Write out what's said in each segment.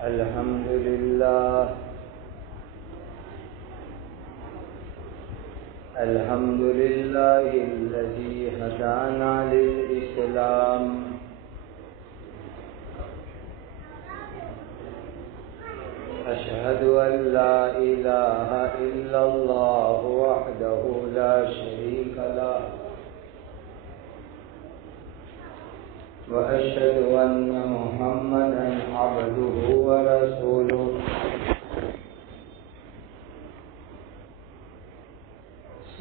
الحمد لله الحمد لله الذي هدانا للإسلام أشهد أن لا إله إلا الله وحده لا شريك له وأشهد أن محمدا عبده ورسوله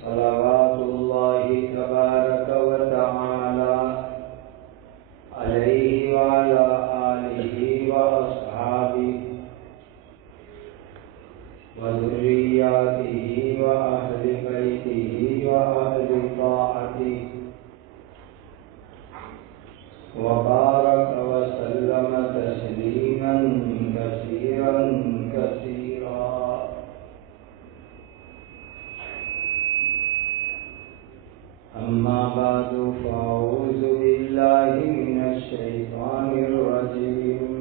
صلوات الله تبارك وتعالى عليه وعلى آله وأصحابه وذرياته وأهل بيته وأهل طاعته وبارك وسلم تسليما كثيرا كثيرا. أما بعد فأعوذ بالله من الشيطان الرجيم.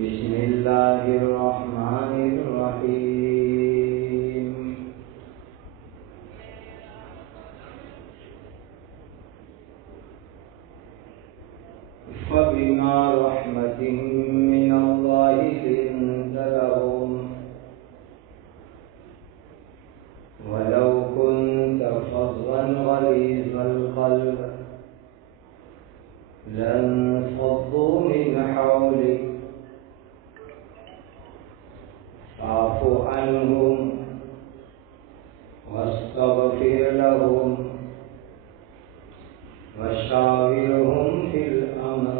بسم الله الرحمن الرحيم. فبما رحمة من الله لنت لهم ولو كنت فظا غليظ القلب لانفضوا من حولك فاعف عنهم واستغفر لهم وشاورهم في الأمر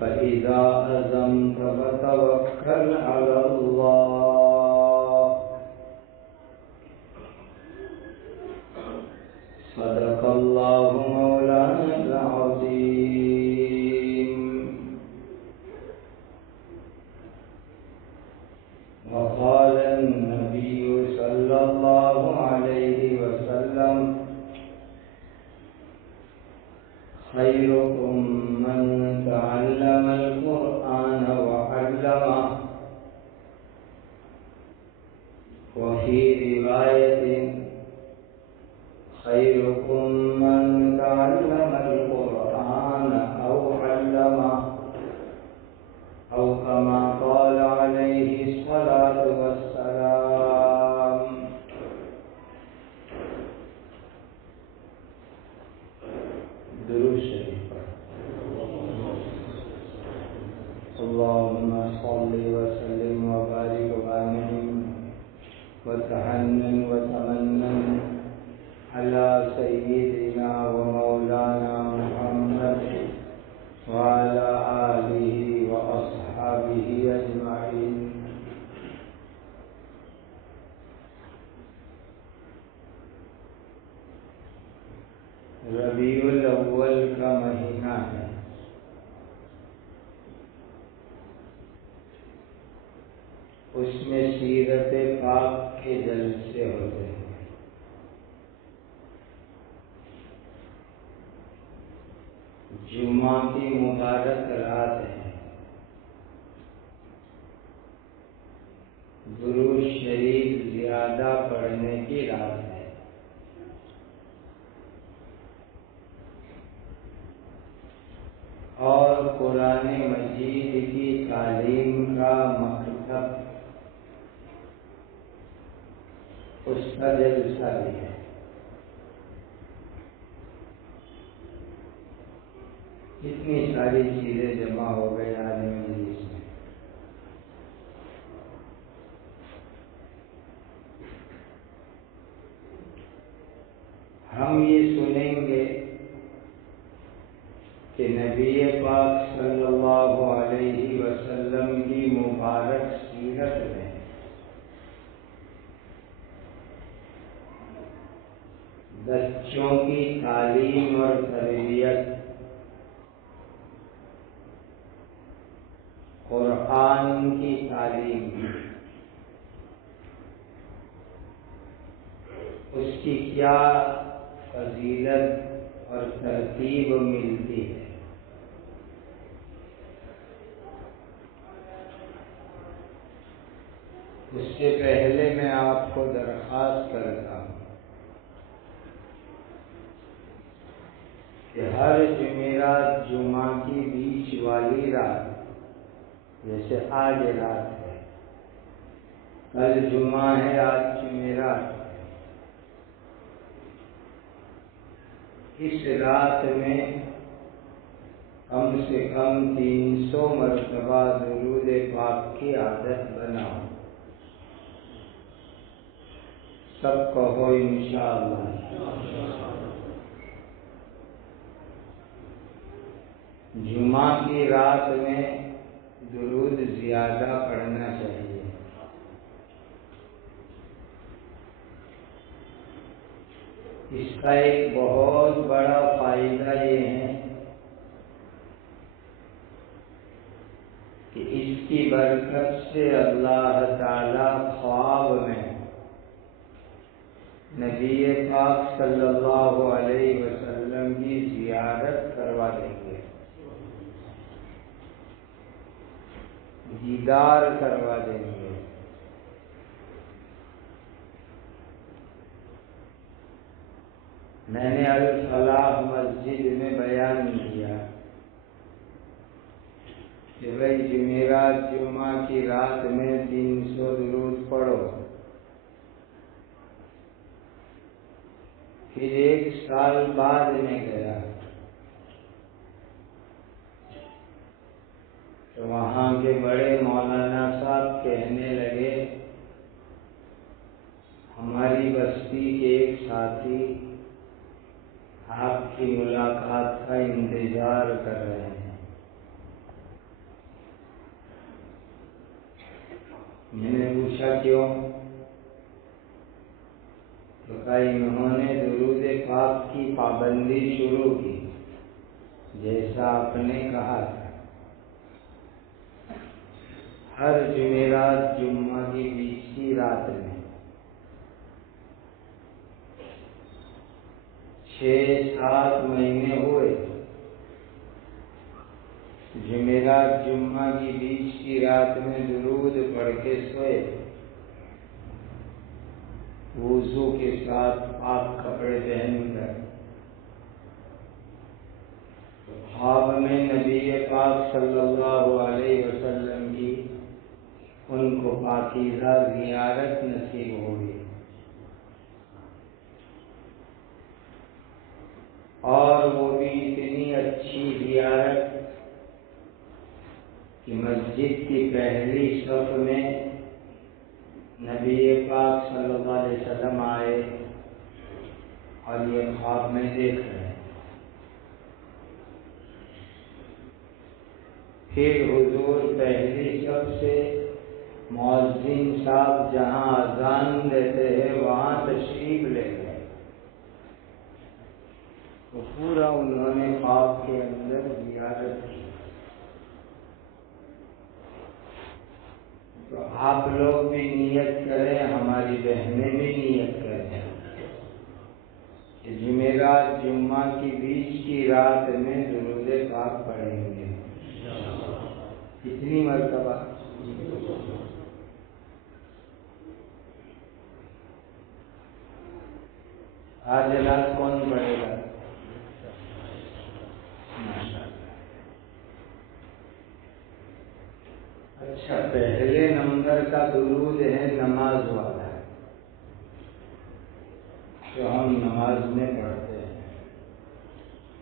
فإذا عزمت فتوكل على الله. صدق الله مولانا العظيم. وقال النبي صلى الله عليه وسلم خيركم من تعلم القرآن وعلمه. وفي رواية خيركم من تعلم القرآن أو علمه أو كما قال عليه الصلاة والسلام. درود شریف پڑھ. اللهم صل وسلم وبارك وانعم وتحنن وتمنن على سيدنا ومولانا محمد وعلى آله وأصحابه أجمعين. ربیع الاول کا مہینہ ہے. اس میں سیرت پاک کے جلسے ہوتے ہیں. جمعہ کی مبارک رات ہے. درود شریف زیادہ پڑھنے کی رات ہے. اور قرآن مجید کی تعلیم کا مکتب اس کا جلسہ بھی ہے. اتنی ساری چیزیں جمع ہو گئی عالم مجلس میں. ہم یہ سنیں گے کہ نبی پاک صلی اللہ علیہ وسلم کی مبارک سیرت میں بچوں کی تعلیم اور تربیت قرآن کی تعلیم اس کی کیا فضیلت اور ترتیب ملتی ہے. سے پہلے میں آپ کو درخواست کرتا ہوں کہ ہر جمعرات جمعہ کی بیچ والی رات، جیسے آج رات ہے، کل جمعہ ہے، آج جمعرات ہے، اس رات میں کم سے کم 300 مرتبہ درود پاک کی عادت بناؤ۔ سب کہو انشاءاللہ۔ جمعہ کی رات میں درود زیادہ پڑھنا چاہیے۔ اس کا ایک بہت بڑا فائدہ یہ ہے کہ اس کی برکت سے اللہ تعالی خواب میں نبی پاک صلی اللہ علیہ وسلم کی زیارت کروا دیں گے، دیدار کروا دیں گے۔ میں نے الفلاح مسجد میں بیان کیا کہ بھائی جمعرات جمعہ کی رات میں 300 درود پڑھو۔ پھر 1 سال بعد میں گیا تو وہاں کے بڑے مولانا صاحب کہنے لگے، ہماری بستی کے ایک ساتھی آپ کی ملاقات کا انتظار کر رہے ہیں۔ میں نے پوچھا کیوں؟ تو کہا انہوں نے درود پاک کی پابندی شروع کی جیسا آپ نے کہا تھا۔ ہر جمعرات جمعہ کی بیچ کی رات میں 6-7 مہینے ہوئے، جمعرات جمعہ کی بیچ کی رات میں درود پڑھ کے سوئے، وضو کے ساتھ پاک کپڑے پہن کر۔ خواب میں نبی پاک صلی اللہ علیہ وسلم کی ان کو پاکیزہ زیارت نصیب ہوگی، اور وہ بھی اتنی اچھی زیارت کہ مسجد کی پہلی صف میں نبی پاک صلی اللہ علیہ وسلم آئے اور یہ خواب میں دیکھ رہے ہیں۔ پھر حضور پہلی صف سے مؤذن صاحب جہاں اذان دیتے ہیں وہاں تشریف لے گئے، تو پورا انہوں نے خواب کے اندر زیارت کی۔ تو آپ لوگ بھی نیت کریں، ہماری بہنیں بھی نیت کریں کہ جمعرات جمعہ کی بیچ کی رات میں درود پاک پڑھیں گے۔ کتنی مرتبہ؟ آج رات کون پڑھے گا؟ اچھا، پہلے نمبر کا درود ہے نماز والا، جو ہم نماز میں پڑھتے ہیں،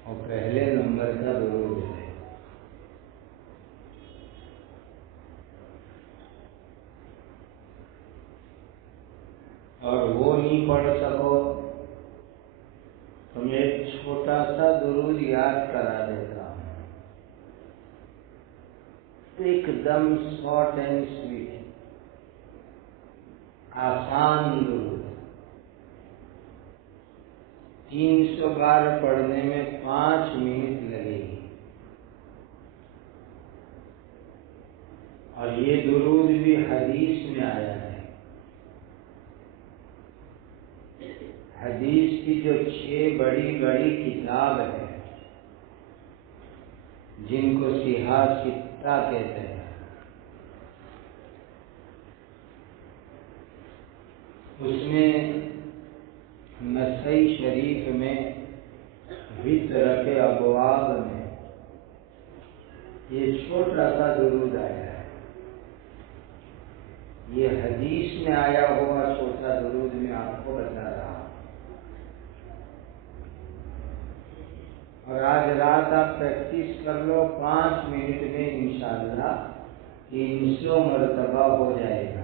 اور پہلے نمبر کا درود ہے۔ اور وہ نہیں پڑھ سکو تو میں ایک چھوٹا سا درود یاد کرا دیتا ہوں، ایک دم شارٹ اینڈ سویٹ، آسان درود، 300 بار پڑھنے میں 5 منٹ لگے گی، اور یہ درود بھی حدیث میں آیا ہے۔ حدیث کی جو 6 بڑی بڑی کتاب ہے جن کو صحاح ستہ کہتے ہیں، اس میں نسائی شریف میں وطر کے ابواب میں یہ چھوٹا سا درود آیا ہے. یہ حدیث میں آیا ہوا چھوٹا درود میں آپ کو بتا رہا ہوں. اور آج رات آپ پریکٹس کر لو، 5 منٹ میں انشاءاللہ 300 مرتبہ ہو جائے گا.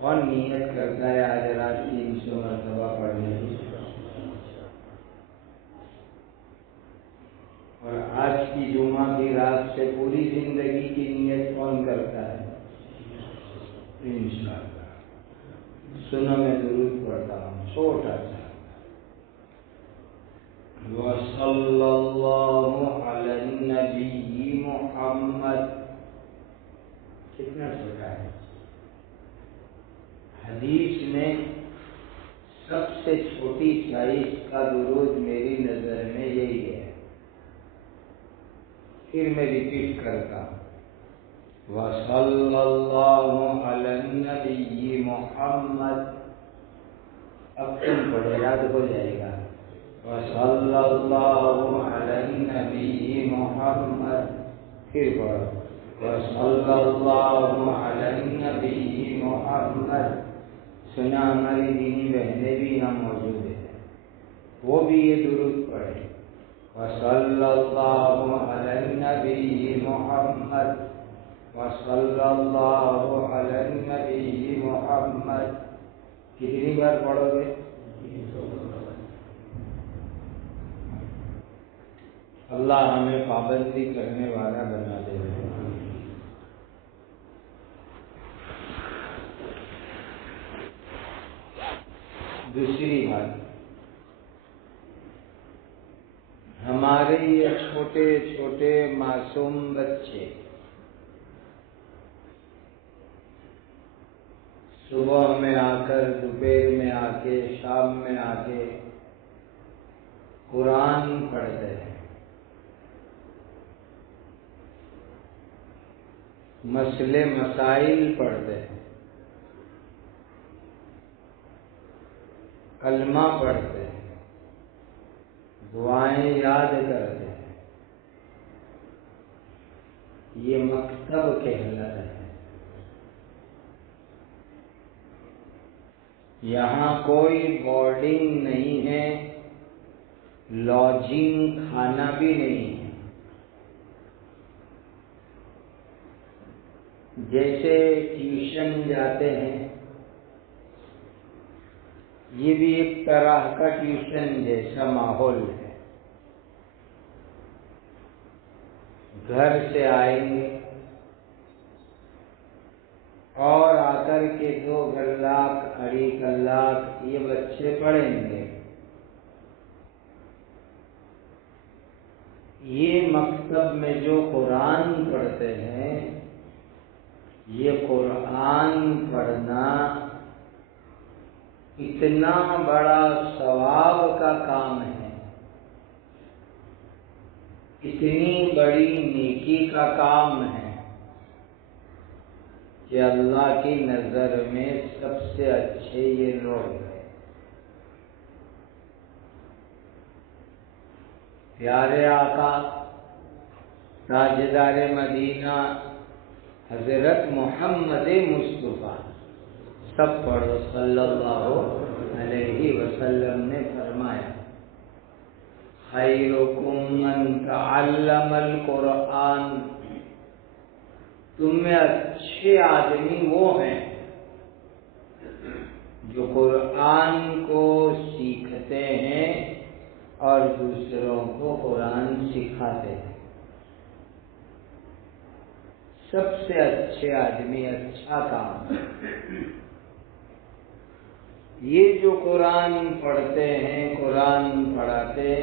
کون نیت کرتا ہے آج رات 300 مرتبہ پڑھنے کی؟ اور آج کی جمعہ کی رات سے پوری زندگی کی نیت کون کرتا ہے؟ انشاءاللہ. سنو میں درود پڑھتا ہوں چھوٹا سا. وصلی اللہ علی النبی محمد. کتنا چھوٹا ہے؟ حدیث میں سب سے چھوٹی سائز کا درود میری نظر میں یہی ہے. پھر میں ریپیٹ کرتا ہوں. وصلی اللہ علی النبی محمد. اب تم پڑھو، یاد ہو جائے گا. وصلی اللہ علی النبی محمد. پھر پڑھو. وصلی اللہ علی النبی محمد. سنا ہماری دینی بہنیں بھی یہاں موجود ہیں، وہ بھی یہ درود پڑھیں. وصلی اللہ علی النبی محمد. وصلی اللہ علی النبی محمد. کتنی بار پڑھو گے؟ اللہ ہمیں پابندی کرنے والا بنا دے. دوسری بات، ہمارے یہ چھوٹے چھوٹے معصوم بچے صبح میں آ کر، دوپہر میں آ کے، شام میں آ کے قرآن پڑھتے ہیں، مسئلے مسائل پڑھتے ہیں، کلمہ پڑھتے ہیں، دعائیں یاد کرتے ہیں. یہ مکتب کہلاتا ہے. یہاں کوئی بورڈنگ نہیں ہے، لاجنگ کھانا بھی نہیں ہے. جیسے ٹیوشن جاتے ہیں، یہ بھی ایک طرح کا ٹیوشن جیسا ماحول ہے. گھر سے آئیں گے اور آ کر کے 2 کلاک 2.5 کلاک یہ بچے پڑھیں گے. یہ مکتب میں جو قرآن پڑھتے ہیں، یہ قرآن پڑھنا اتنا بڑا ثواب کا کام ہے، اتنی بڑی نیکی کا کام ہے کہ اللہ کی نظر میں سب سے اچھے یہ لوگ ہیں. پیارے آقا تاجدار مدینہ حضرت محمد مصطفیٰ، سب پڑھو، صلی اللہ علیہ وسلم نے فرمایا: خیرکم من تعلم القرآن. تم میں اچھے آدمی وہ ہیں جو قرآن کو سیکھتے ہیں اور دوسروں کو قرآن سکھاتے ہیں. سب سے اچھے آدمی، اچھا کام. یہ جو قرآن پڑھتے ہیں، قرآن پڑھاتے،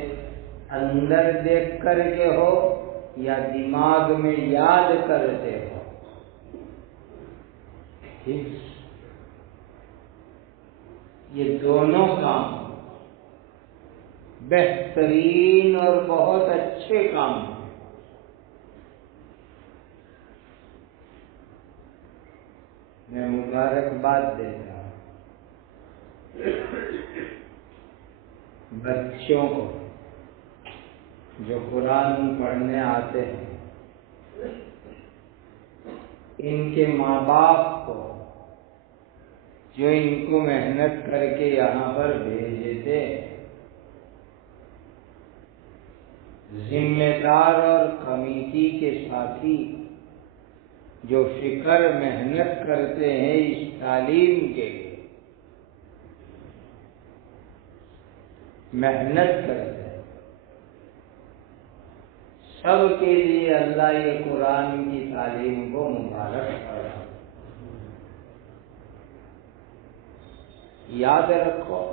اندر دیکھ کر کے ہو یا دماغ میں یاد کرتے ہو، یہ دونوں کام بہترین اور بہت اچھے کام ہیں. میں مبارکباد دیتا ہوں. بچوں کو جو قرآن پڑھنے آتے ہیں، ان کے ماں باپ کو جو ان کو محنت کر کے یہاں پر بھیجے، ذمہ دار اور کمیٹی کے ساتھی جو فکر محنت کرتے ہیں اس تعلیم کے لیے، محنت کرتے ہیں، سب کے لیے اللہ یہ قرآن کی تعلیم کو مبارک کرتا۔ یاد رکھو،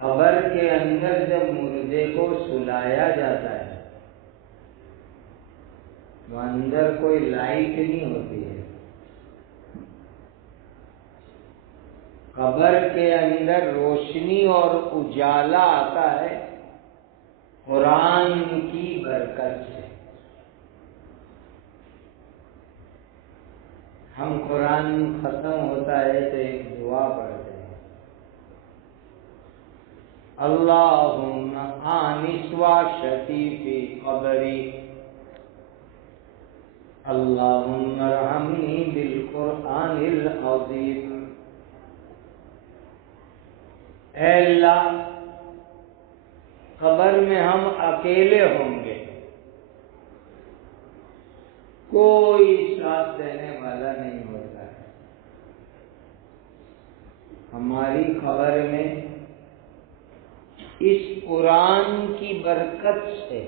قبر کے اندر جب مردے کو سلایا جاتا ہے تو اندر کوئی لائٹ نہیں ہوتی ہے، قبر کے اندر روشنی اور اجالا آتا ہے قرآن کی برکت سے۔ ہم قرآن ختم ہوتا ہے تو ایک دعا پڑھتے ہیں، اللہم آنس واشفی فی قبری، اللہم ارحمنی بالقرآن العظیم۔ اے اللہ، قبر میں ہم اکیلے ہوں گے، کوئی ساتھ دینے والا نہیں ہوتا ہے۔ ہماری قبر میں اس قرآن کی برکت سے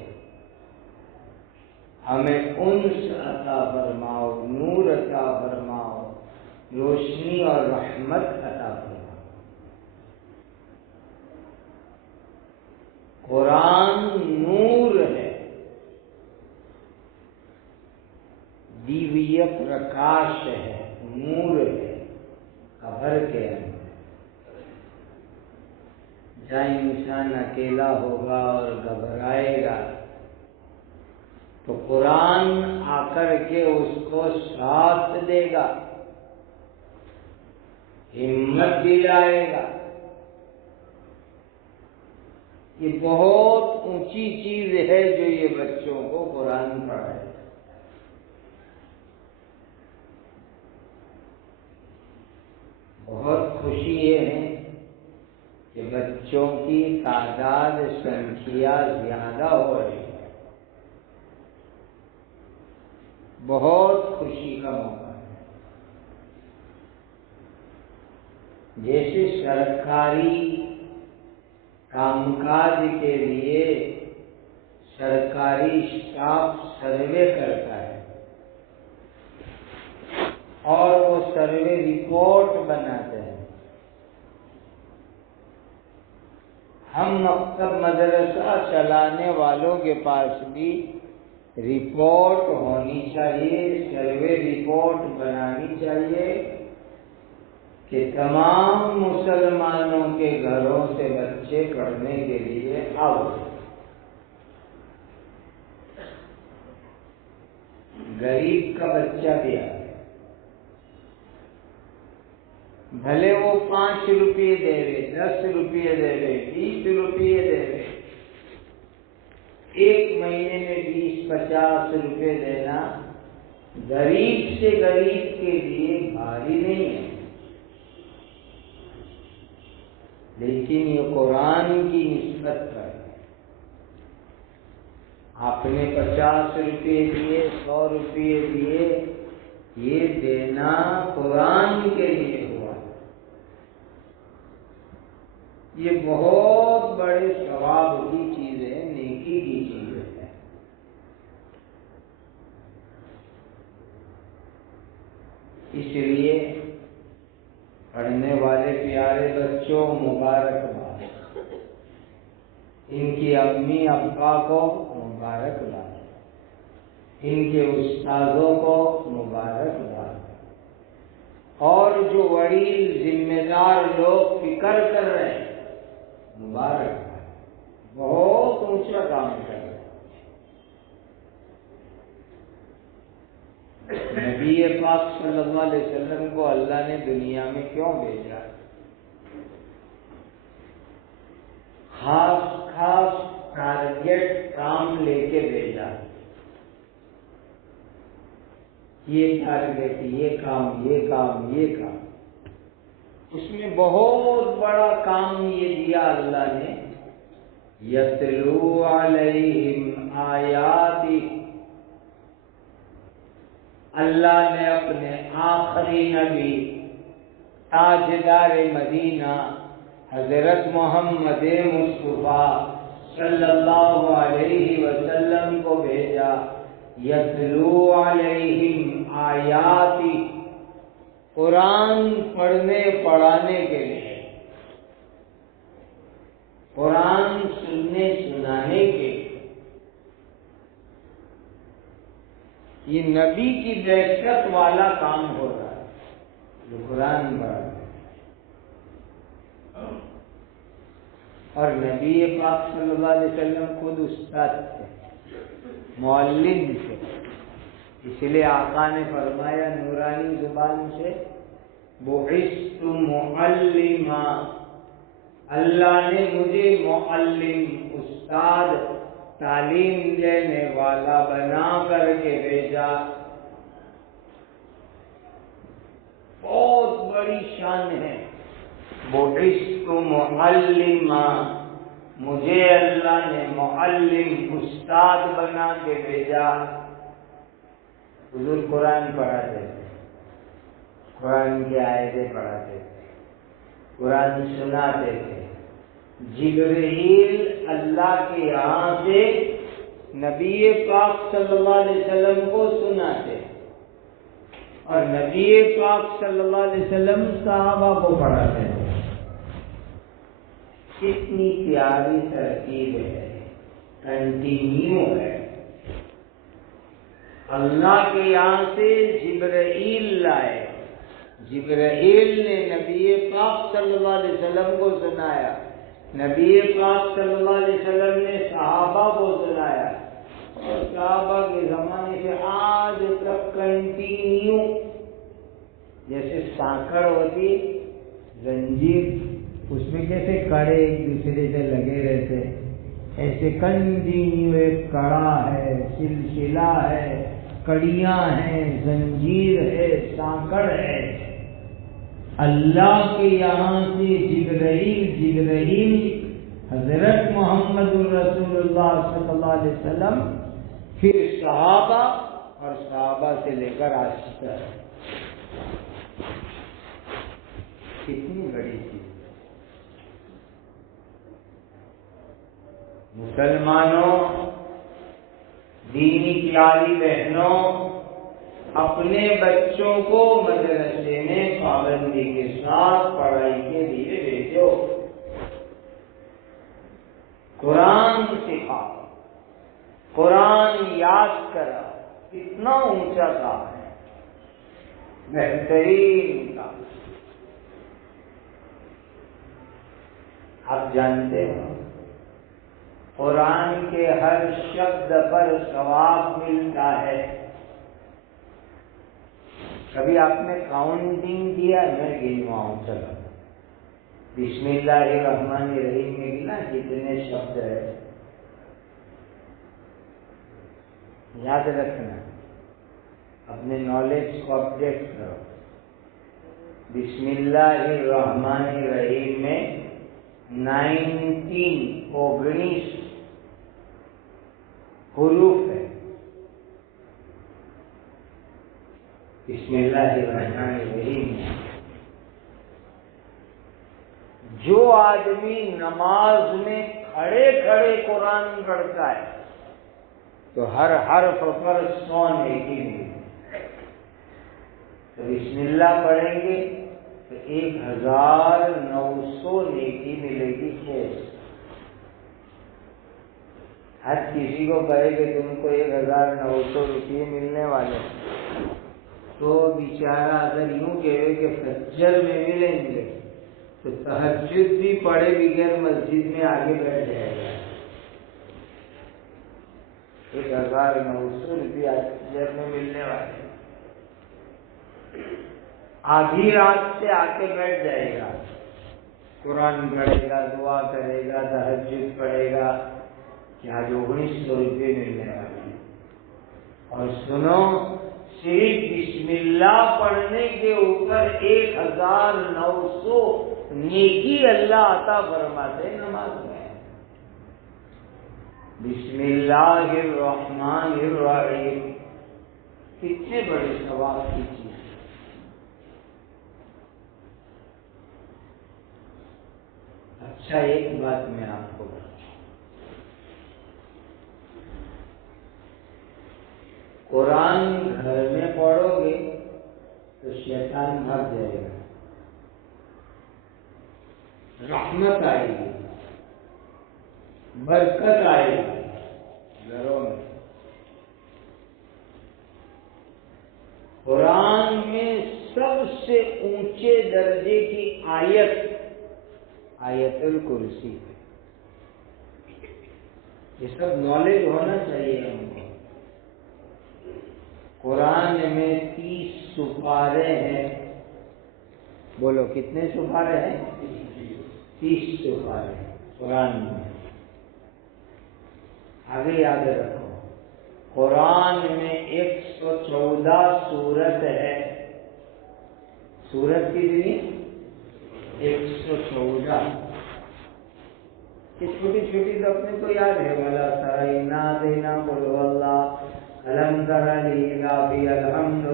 ہمیں انس عطا فرماؤ، نور عطا فرماؤ، روشنی اور رحمت عطا فرماؤ۔ قرآن نور ہے، دیویہ پرکاش ہے، نور ہے قبر کے اندر۔ جہاں انسان اکیلا ہوگا اور گھبرائے گا تو قرآن آ کر کے اس کو ساتھ دے گا، ہمت دلائے گا۔ یہ بہت اونچی چیز ہے جو یہ بچوں کو قرآن پڑھائے۔ بہت خوشی یہ ہے کہ بچوں کی تعداد سنکھیا زیادہ ہو رہی ہے، بہت خوشی کا موقع ہے۔ جیسے سرکاری کام کاج کے لیے سرکاری اسٹاف سروے کرتا ہے اور وہ سروے رپورٹ بناتے ہیں، ہم مکتب مدرسہ چلانے والوں کے پاس بھی رپورٹ ہونی چاہیے، سروے رپورٹ بنانی چاہیے کہ تمام مسلمانوں کے گھروں سے بچے پڑھنے کے لیے آؤ۔ غریب کا بچہ بھی آئے، بھلے وہ 5 روپے دے رہے، 10 روپے دے رہے، 20 روپے دے رہے، ایک مہینے میں 20-50 روپے دینا غریب سے غریب کے لیے بھاری نہیں ہے، لیکن یہ قرآن کی نسبت پر ہے۔ آپ نے 50 روپے دیے، 100 روپے دیے، یہ دینا قرآن کے لیے ہوا، یہ بہت بڑے ثواب کی چیز ہے، نیکی کی چیز ہے۔ اس لیے پڑھنے والے پیارے بچوں مبارکباد، ان کی امی ابا کو مبارکباد، ان کے استاذوں کو مبارکباد، اور جو بڑی ذمہ دار لوگ فکر کر رہے ہیں مبارکباد، بہت اونچا کام کر رہے ہیں۔ نبی پاک صلی اللہ علیہ وسلم کو اللہ نے دنیا میں کیوں بھیجا؟ خاص خاص ٹارگیٹ کام لے کے بھیجا، یہ ٹارگیٹ، یہ کام، یہ کام، یہ کام۔ اس میں بہت بڑا کام یہ دیا اللہ نے، یتلو علیہم آیاتی، اللہ نے اپنے آخری نبی تاجدار مدینہ حضرت محمد مصطفیٰ صلی اللہ علیہ وسلم کو بھیجا، یتلو علیہم آیاتی، قرآن پڑھنے پڑھانے کے لیے، قرآن سننے سنانے کے لیے۔ یہ نبی کی بعثت والا کام ہو رہا ہے جو قرآن پڑھ رہا ہے۔ اور نبی پاک صلی اللہ علیہ وسلم خود استاد تھے، معلم تھے، اس لیے آقا نے فرمایا نورانی زبان سے، بعثت معلما، اللہ نے مجھے معلم، استاد، تعلیم دینے والا بنا کر کے بھیجا۔ بہت بڑی شان ہے، بعثت معلما، مجھے اللہ نے معلم، استاد بنا کے بھیجا۔ حضور قرآن پڑھاتے تھے، قرآن کی آیتیں پڑھاتے تھے، قرآن سناتے تھے۔ جبرائیل اللہ کے یہاں سے نبی پاک صلی اللہ علیہ وسلم کو سناتے، اور نبی پاک صلی اللہ علیہ وسلم صحابہ کو پڑھاتے تھے۔ کتنی پیاری ترتیب ہے، کنٹینیو ہے۔ اللہ کے یہاں سے جبرائیل لائے، جبرائیل نے نبی پاک صلی اللہ علیہ وسلم کو سنایا، نبی پاک صلی اللہ علیہ وسلم نے صحابہ کو سنایا، اور صحابہ کے زمانے سے آج تک کنٹینیو۔ جیسے سانکڑ ہوتی زنجیر، اس میں کیسے کڑے ایک دوسرے سے لگے رہتے، ایسے کنٹینیو ایک کڑا ہے، سلسلہ ہے، کڑیاں ہیں، زنجیر ہے، سانکڑ ہے۔ اللہ کے یہاں سے جبرائیل حضرت محمد الرسول اللہ صلی اللہ علیہ وسلم، پھر صحابہ، اور صحابہ سے لے کر آج تک۔ کتنی بڑی چیز۔ مسلمانوں، دینی پیاری بہنوں، اپنے بچوں کو مدرسے میں پابندی کے ساتھ پڑھائی کے لیے بھیجو، قرآن سکھاؤ، قرآن یاد کرا۔ کتنا اونچا کام ہے، بہترین کام۔ آپ جانتے ہو قرآن کے ہر شبد پر ثواب ملتا ہے۔ کبھی آپ نے کاؤنٹنگ کیا؟ میں گنواؤں، چلو۔ بسم اللہ الرحمن الرحیم میں گنا کتنے شبد ہے، یاد رکھنا، اپنے نالج کو اپڈیٹ کرو۔ بسم اللہ الرحمن الرحیم میں 19 حروف ہے۔ بسم اللہ الرحمن الرحیم میں جو آدمی نماز میں کھڑے کھڑے قرآن پڑھتا ہے تو ہر حرف پر 100 نیکی ملے۔ تو بسم اللہ پڑھیں گے تو 1900 نیکی ملے گی۔ ہر کسی کو کہے کہ تم کو 1900 روپئے ملنے والے، تو بیچارہ اگر یوں کہے کہ فجر میں ملیں گے تو تہجد بھی پڑھے بغیر مسجد میں آگے بیٹھ جائے گا۔ 1900 روپیہ فجر میں ملنے والے، آدھی رات سے آ کے بیٹھ جائے گا، قرآن پڑھے گا، دعا کرے گا، تہجد پڑھے گا کہ آج 1900 روپے ملنے والے ہیں۔ اور سنو، صرف بسم اللہ پڑھنے کے اوپر 1900 نیکی اللہ عطا فرماتے نماز میں۔ بسم اللہ الرحمن الرحیم، کتنے بڑے ثواب کی چیز ہے۔ اچھا، ایک بات میں آپ کو بتاؤں، قرآن گھر میں پڑھو گے تو شیطان بھاگ جائے گا، رحمت آئے گی، برکت آئے گی گھروں میں۔ قرآن میں سب سے اونچے درجے کی آیت آیت الکرسی ہے۔ یہ سب نالج ہونا چاہیے ہم کو۔ قرآن میں 30 سپارے ہیں، بولو کتنے سپارے ہیں؟ 30 سپارے قرآن میں۔ آگے یاد رکھو، قرآن میں 114 سورت ہے۔ سورت کتنی؟ 114۔ یہ چھوٹی چھوٹی تو اپنے کو یاد ہے، والا سرائنا دینا بولو اللہ علم کرا بھی الحمد۔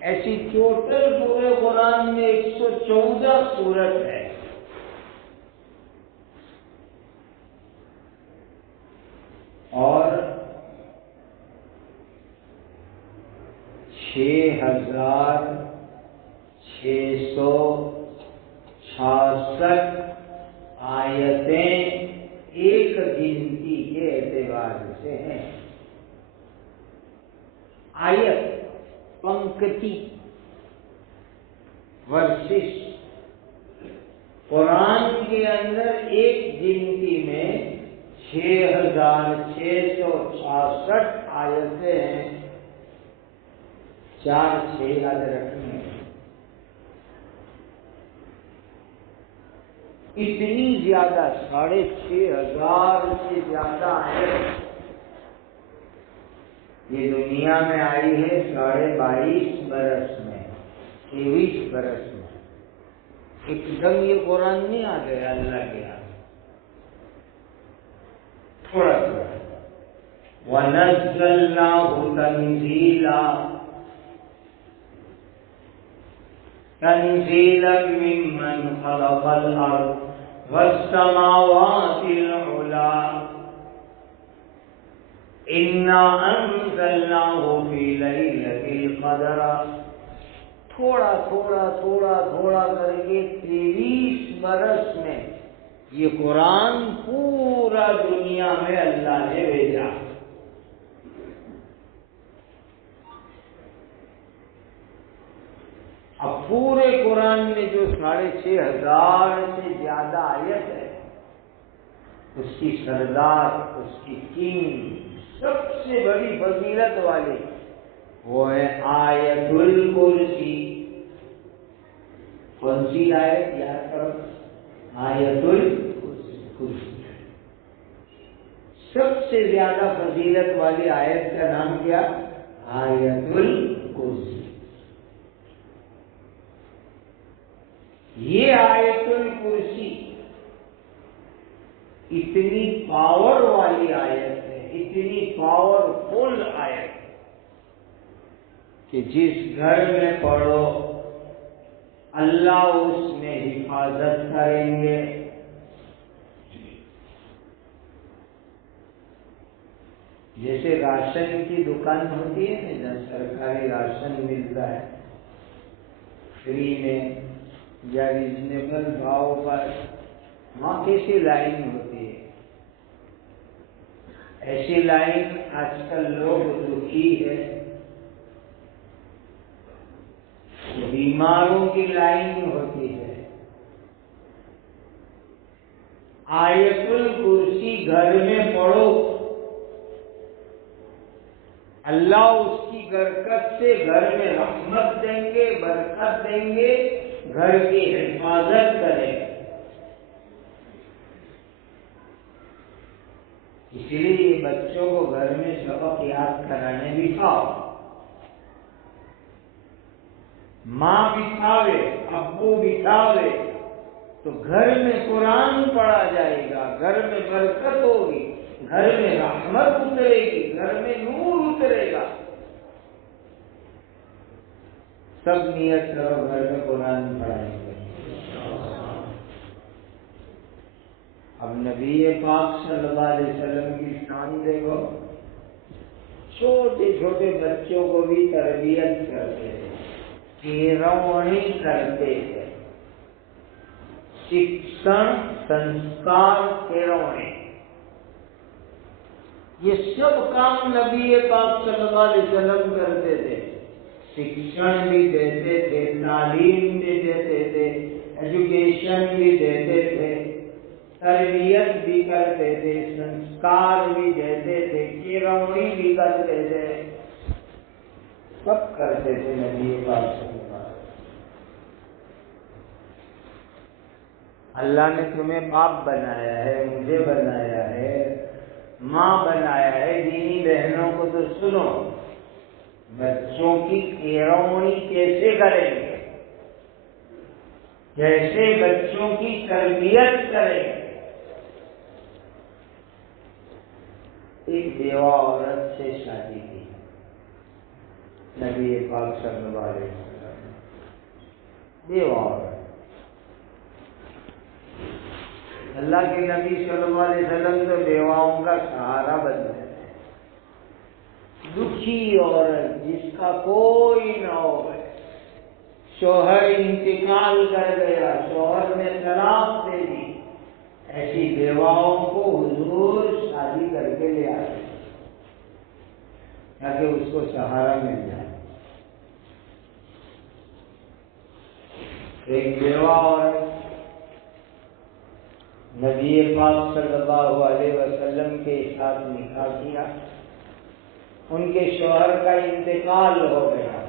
ایسی ٹوٹل پورے قرآن میں 114 سورت ہے۔ اور 6666 آیتیں ایک گنتی کے اعتبار سے ہیں۔ آیت پنکتی ورسز قرآن کے اندر ایک گنتی میں 6666 آیتیں ہیں۔ 4 6 یاد رکھنے ہیں۔ اتنی زیادہ 6500 سے زیادہ آیت یہ دنیا میں آئی ہے 22.5 برس میں، 23 برس میں۔ ایک دم یہ قرآن نہیں آ گیا اللہ کے ہاتھ، تھوڑا تھوڑا۔ وَنَزَّلْنَاهُ تَنزِيلًا تنزيلا ممن خلق الأرض والسماوات العلى إنا أنزلناه في ليلة القدر۔ تھوڑا تھوڑا تھوڑا تھوڑا کر کے 23 برس میں یہ قرآن پورا دنیا میں اللہ نے بھیجا۔ اب پورے قرآن میں جو 6500 سے زیادہ آیت ہے، اس کی سردار، اس کی کنگ، سب سے بڑی فضیلت والی وہ ہے آیت الکرسی۔ کون سی آیت یاد کرو؟ آیت الکرسی۔ سب سے زیادہ فضیلت والی آیت کا نام کیا؟ آیت الکرسی۔ یہ آیت الکرسی اتنی پاور والی آیت ہے، اتنی پاورفل آیت کہ جس گھر میں پڑھو اللہ اس میں حفاظت کریں گے۔ جیسے راشن کی دکان ہوتی ہے نا، جہاں سرکاری راشن ملتا ہے فری میں یا ریزنیبل بھاؤ پر، وہاں کیسی لائن ہوتی ہے؟ ایسی لائن آج کل لوگ دکھی ہے، بیماروں کی لائن ہوتی ہے۔ آیت الکرسی گھر میں پڑھو، اللہ اس کی برکت سے گھر میں رحمت دیں گے، برکت دیں گے، گھر کی حفاظت کرے. اس لیے بچوں کو گھر میں سبق یاد کرانے بٹھاؤ. ماں بٹھاوے، ابو بٹھاوے تو گھر میں قرآن پڑھا جائے گا، گھر میں برکت ہوگی، گھر میں رحمت اترے گی، گھر میں نور اترے گا. سب نیت کرو گھر میں قرآن پڑھائیں گے. اب نبی پاک صلی اللہ علیہ وسلم کی شان دیکھو، چھوٹے چھوٹے بچوں کو بھی تربیت کرتے تھے، کیروانی کرتے تھے. شکشن، سنسکار، کیروانی، یہ سب کام نبی پاک صلی اللہ علیہ وسلم کرتے تھے. شکشن بھی دیتے تھے، تعلیم بھی دیتے تھے، ایجوکیشن بھی دیتے تھے، تربیت بھی کرتے تھے، سنسکار بھی دیتے تھے، کیروانی بھی کرتے تھے. سب کرتے تھے نبی پاک صلی اللہ علیہ وسلم. اللہ نے تمہیں باپ بنایا ہے، مجھے بنایا ہے، ماں بنایا ہے. دینی بہنوں کو تو سنو، بچوں کی کیروانی کیسے کریں گے، جیسے بچوں کی تربیت کریں گے. ایک بیوہ عورت سے شادی کی نبی پاک صلی اللہ علیہ وسلم. بیوہ عورت، اللہ کے نبی صلی اللہ علیہ وسلم تو بیواؤں کا سہارا بن گئے. دکھی عورت جس کا کوئی نہ ہو، شوہر انتقال کر گیا، شوہر نے طلاق دے دی، ایسی بیواؤں کو حضور شادی کر کے لے آئے تاکہ اس کو سہارا مل جائے. ایک بیوہ عورت نبی پاک صلی اللہ علیہ وسلم کے ساتھ نکاح کیا، ان کے شوہر کا انتقال ہو گیا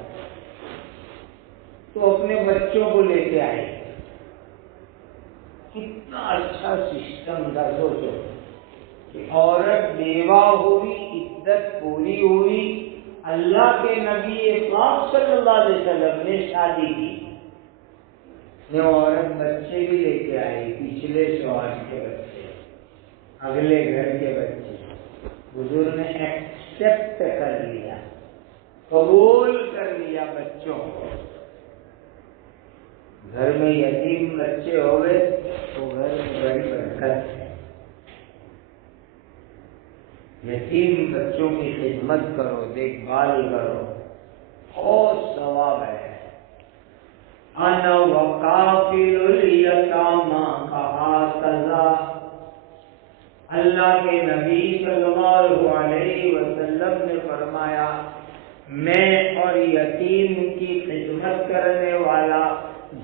تو اپنے بچوں کو لے کے آئے. کتنا اچھا سسٹم تھا. سوچو کہ عورت بیوہ ہوئی، عدت پوری ہوئی، اللہ کے نبی پاک صلی اللہ علیہ وسلم نے شادی کی، وہ عورت بچے بھی لے کے آئی، پچھلے شوہر کے بچے، اگلے گھر کے بچے. حضور نے ایکسپٹ کر لیا، قبول کر لیا بچوں کو. گھر میں یتیم بچے ہو گئے تو گھر میں بڑی برکت ہے. یتیم بچوں کی خدمت کرو، دیکھ بھال کرو، بہت ثواب ہے. انا وقافل الیتامی کہذا، اللہ کے نبی صلی اللہ علیہ وسلم نے فرمایا میں اور یتیم کی خدمت کرنے والا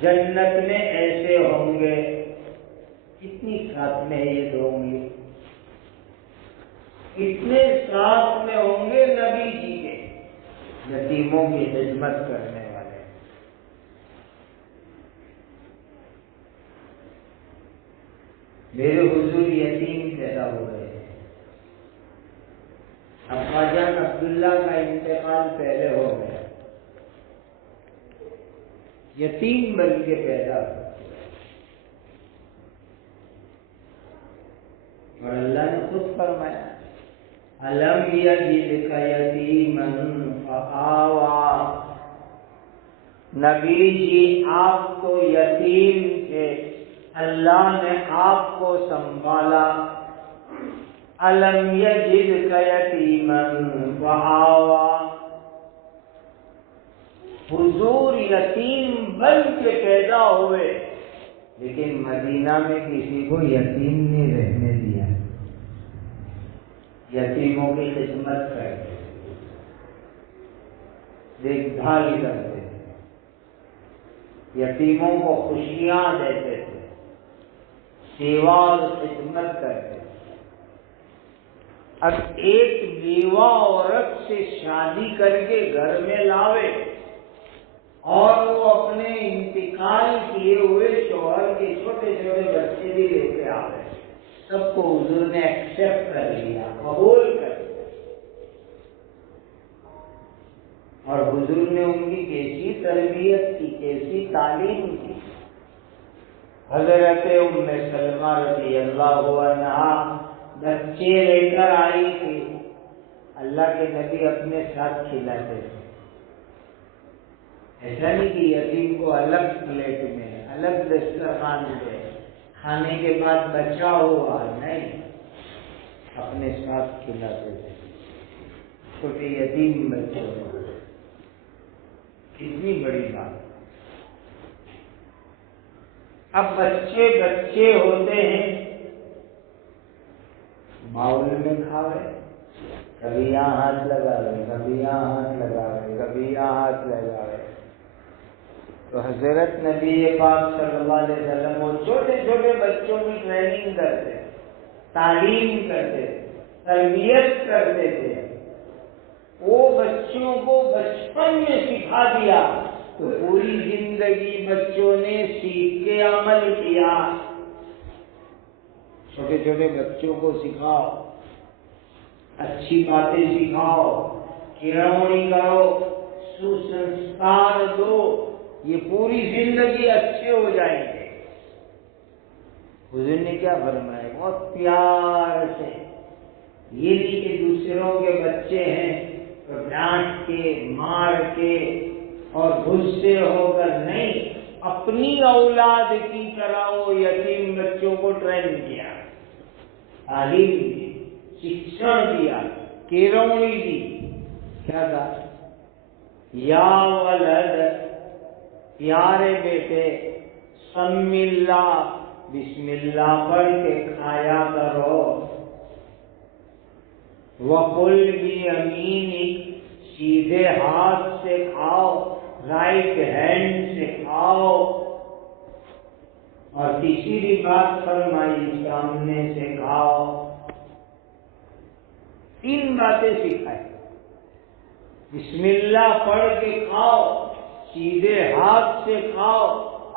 جنت میں ایسے ہوں گے. کتنی ساتھ میں یہ دو ہوں گے، کتنے ساتھ میں ہوں گے نبی جی کے، یتیموں کی خدمت کرنے والے. میرے حضور یتیم پیدا ہوئے. ابا جان عبداللہ کا انتقال پہلے ہو گیا، یتیم بن کے پیدا ہو. اور اللہ نے خود فرمایا الم یجدک یتیما فآویٰ، نبی جی آپ تو یتیم تھے، اللہ نے آپ کو سنبھالا. الم یجدک یتیما فآویٰ، حضور یتیم بن کے پیدا ہوئے لیکن مدینہ میں کسی کو یتیم نہیں رہنے دیا. یتیموں کی خدمت کرتے، دیکھ بھال کرتے، یتیموں کو خوشیاں دیتے تھے، سیوا اور خدمت کرتے. اب ایک بیوہ عورت سے شادی کر کے گھر میں لاوے اور وہ اپنے انتقال کیے ہوئے شوہر کے چھوٹے چھوٹے بچے بھی لے کے آ گئے. سب کو حضور نے ایکسپٹ کر لیا، قبول کر لیا. اور حضور نے ان کی کیسی تربیت کی، کیسی تعلیم کی. حضرت ام سلمہ رضی اللہ عنہا بچے لے کر آئی تھی. اللہ کے نبی اپنے ساتھ کھلاتے تھے. ایسا نہیں کہ یتیم کو الگ پلیٹ میں، الگ دسترخوان میں کھانے کے بعد بچا ہوا، نہیں، اپنے ساتھ کھلاتے تھے چھوٹے یتیم بچوں کو. کتنی بڑی بات. اب بچے بچے ہوتے ہیں، باؤل میں کھا رہے، کبھی یہاں ہاتھ لگا رہے، کبھی یہاں ہاتھ لگا رہے، کبھی یہاں ہاتھ لگا رہے. تو حضرت نبی پاک صلی اللہ علیہ وسلم وہ چھوٹے چھوٹے بچوں کی ٹریننگ کرتے، تعلیم کرتے، تربیت کرتے تھے. وہ بچوں کو بچپن میں سکھا دیا تو پوری زندگی بچوں نے سیکھ کے عمل کیا. چھوٹے چھوٹے بچوں کو سکھاؤ، اچھی باتیں سکھاؤ، کھلواڑی کرو، سنسکار دو، یہ پوری زندگی اچھے ہو جائیں گے. حضور نے کیا فرمایا؟ بہت پیار سے. یہ نہیں کہ دوسروں کے بچے ہیں تو ڈانٹ کے، مار کے اور غصے ہو کر، نہیں، اپنی اولاد کی طرح وہ یتیم بچوں کو ٹرین کیا، تعلیم دی، شکشن دیا، کیروڑی دی. کیا تھا؟ یا ولد، پیارے بیٹے، سم اللہ، بسم اللہ پڑھ کے کھایا کرو. وَقُلْ بِيَمِينِكَ، سیدھے ہاتھ سے کھاؤ، رائٹ ہینڈ سے کھاؤ. اور تیسری بات فرمائی، سامنے سے کھاؤ. 3 باتیں سکھائی. بسم اللہ پڑھ کے کھاؤ، سیدھے ہاتھ سے کھاؤ،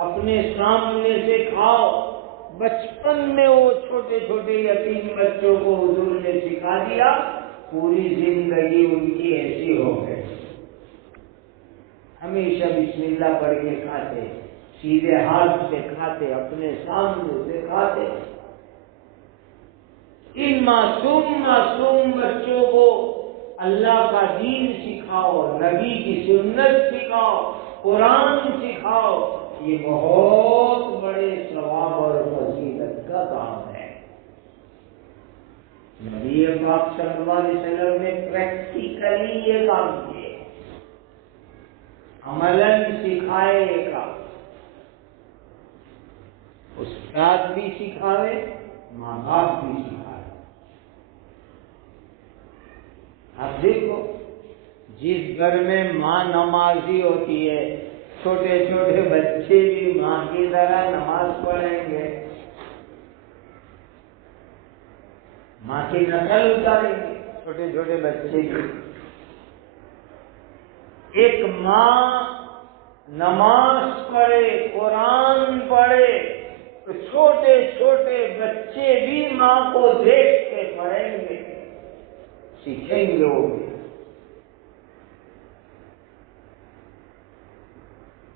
اپنے سامنے سے کھاؤ. بچپن میں وہ چھوٹے چھوٹے یتیم بچوں کو حضور نے سکھا دیا، پوری زندگی ان کی ایسی ہو گئی. ہمیشہ بسم اللہ پڑھ کے کھاتے، سیدھے ہاتھ سے کھاتے، اپنے سامنے سے کھاتے. ان معصوم بچوں کو اللہ کا دین سکھاؤ، نبی کی سنت سکھاؤ، قرآن سکھاؤ. یہ بہت بڑے ثواب اور فضیلت کا کام ہے. نبی پاک صلی اللہ علیہ وسلم نے پریکٹیکلی یہ کام کیے، عملاً سکھائے کا. استاد بھی سکھائے، ماں باپ بھی سکھائے. آپ دیکھو، جس گھر میں ماں نمازی ہوتی ہے، چھوٹے چھوٹے بچے بھی ماں کی طرح نماز پڑھیں گے، ماں کی نقل اتاریں گے چھوٹے چھوٹے بچے کی. ایک ماں نماز پڑھے، قرآن پڑھے تو چھوٹے چھوٹے بچے بھی ماں کو دیکھ کے پڑھیں گے، سیکھیں گے. وہ بھی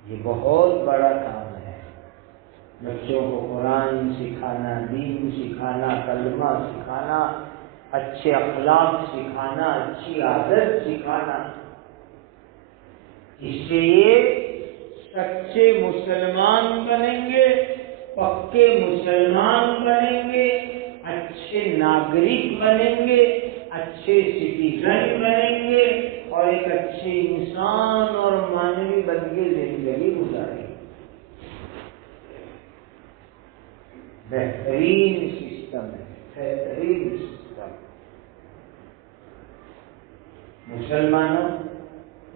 یہ بہت بڑا کام ہے. بچوں کو قرآن سکھانا، دین سکھانا، کلمہ سکھانا، اچھے اخلاق سکھانا، اچھی عادت سکھانا. اس سے یہ سچے مسلمان بنیں گے، پکے مسلمان بنیں گے، اچھے ناگرک بنیں گے، اچھے سٹیزن بنیں گے، اور ایک اچھے انسان اور مانوی بن کے زندگی گزاریں گے. بہترین سسٹم ہے، بہترین سسٹم. مسلمانوں،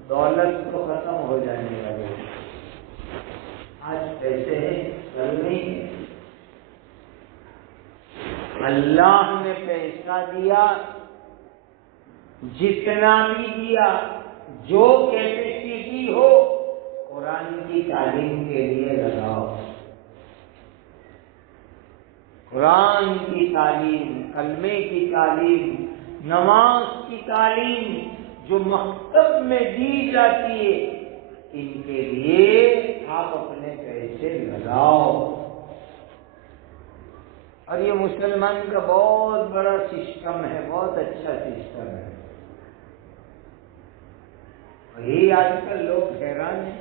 دولت تو ختم ہو جانے والے ہیں. آج پیسے ہیں، کل نہیں ہے. اللہ نے پیسہ دیا، جتنا بھی دیا، جو کیپیسٹی ہو، قرآن قرآن کی تعلیم کے لیے لگاؤ. قرآن کی تعلیم، کلمے کی تعلیم، نماز کی تعلیم جو مکتب میں دی جاتی ہے، ان کے لیے آپ اپنے پیسے لگاؤ. اور یہ مسلمان کا بہت بڑا سسٹم ہے، بہت اچھا سسٹم ہے. یہی آج کل لوگ حیران ہیں